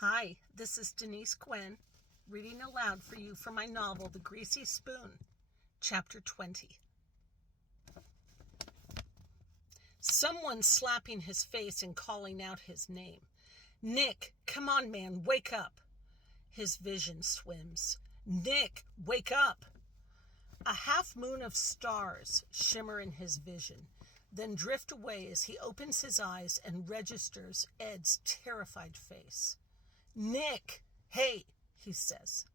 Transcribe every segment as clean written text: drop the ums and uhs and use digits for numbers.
Hi, this is Denise Quinn, reading aloud for you from my novel, The Greasy Spoon, Chapter 20. Someone slapping his face and calling out his name. Nick, come on, man, wake up. His vision swims. Nick, wake up. A half moon of stars shimmer in his vision, then drift away as he opens his eyes and registers Ed's terrified face. Nick, hey, he says.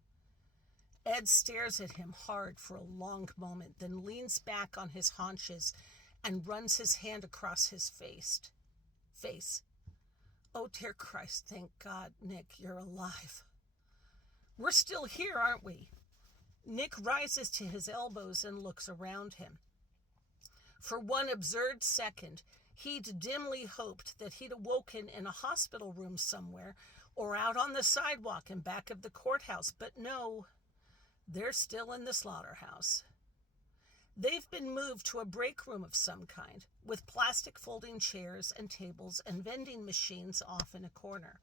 Ed stares at him hard for a long moment, then leans back on his haunches and runs his hand across his face. Oh, dear Christ, thank God, Nick, you're alive. We're still here, aren't we? Nick rises to his elbows and looks around him. For one absurd second, he'd dimly hoped that he'd awoken in a hospital room somewhere or out on the sidewalk in back of the courthouse, but no, they're still in the slaughterhouse. They've been moved to a break room of some kind, with plastic folding chairs and tables and vending machines off in a corner.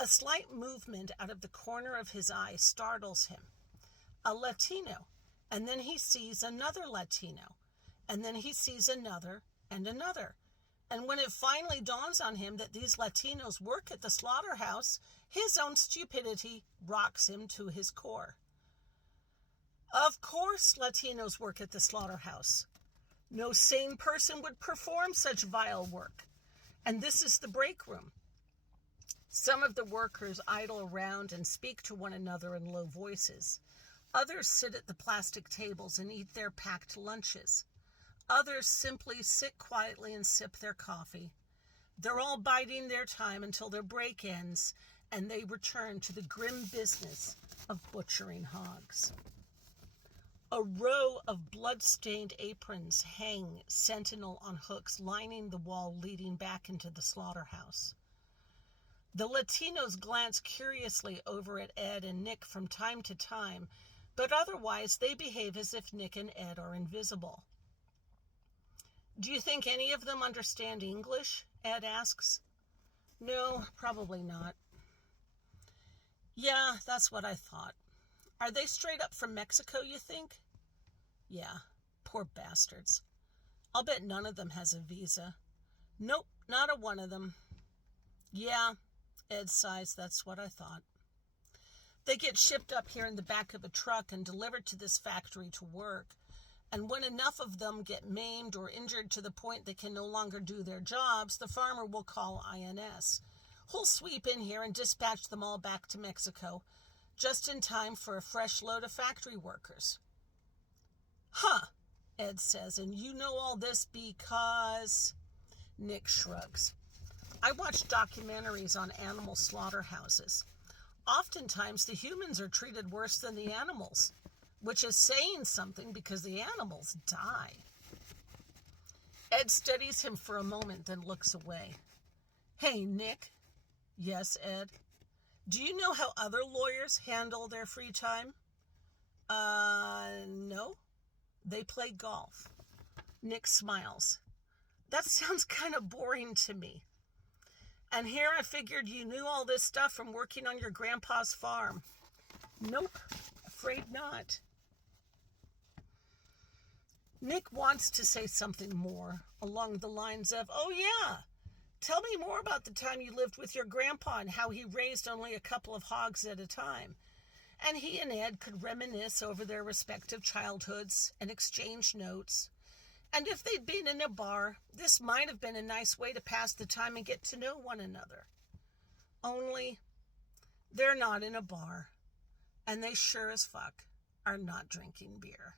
A slight movement out of the corner of his eye startles him. A Latino, and then he sees another Latino, and then he sees another and another. And when it finally dawns on him that these Latinos work at the slaughterhouse, his own stupidity rocks him to his core. Of course Latinos work at the slaughterhouse. No sane person would perform such vile work. And this is the break room. Some of the workers idle around and speak to one another in low voices. Others sit at the plastic tables and eat their packed lunches. Others simply sit quietly and sip their coffee. They're all biding their time until their break ends and they return to the grim business of butchering hogs. A row of blood-stained aprons hang sentinel on hooks lining the wall leading back into the slaughterhouse. The Latinos glance curiously over at Ed and Nick from time to time, but otherwise they behave as if Nick and Ed are invisible. Do you think any of them understand English? Ed asks. No, probably not. Yeah, that's what I thought. Are they straight up from Mexico, you think? Yeah, poor bastards. I'll bet none of them has a visa. Nope, not a one of them. Yeah, Ed sighs, that's what I thought. They get shipped up here in the back of a truck and delivered to this factory to work. And when enough of them get maimed or injured to the point they can no longer do their jobs, the farmer will call INS. He'll sweep in here and dispatch them all back to Mexico, just in time for a fresh load of factory workers. Huh, Ed says, and you know all this because... Nick shrugs. I watch documentaries on animal slaughterhouses. Oftentimes the humans are treated worse than the animals, which is saying something because the animals die. Ed studies him for a moment, then looks away. Hey, Nick. Yes, Ed. Do you know how other lawyers handle their free time? No. They play golf. Nick smiles. That sounds kind of boring to me. And here I figured you knew all this stuff from working on your grandpa's farm. Nope, afraid not. Nick wants to say something more along the lines of, oh yeah, tell me more about the time you lived with your grandpa and how he raised only a couple of hogs at a time. And he and Ed could reminisce over their respective childhoods and exchange notes. And if they'd been in a bar, this might have been a nice way to pass the time and get to know one another. Only, they're not in a bar, and they sure as fuck are not drinking beer.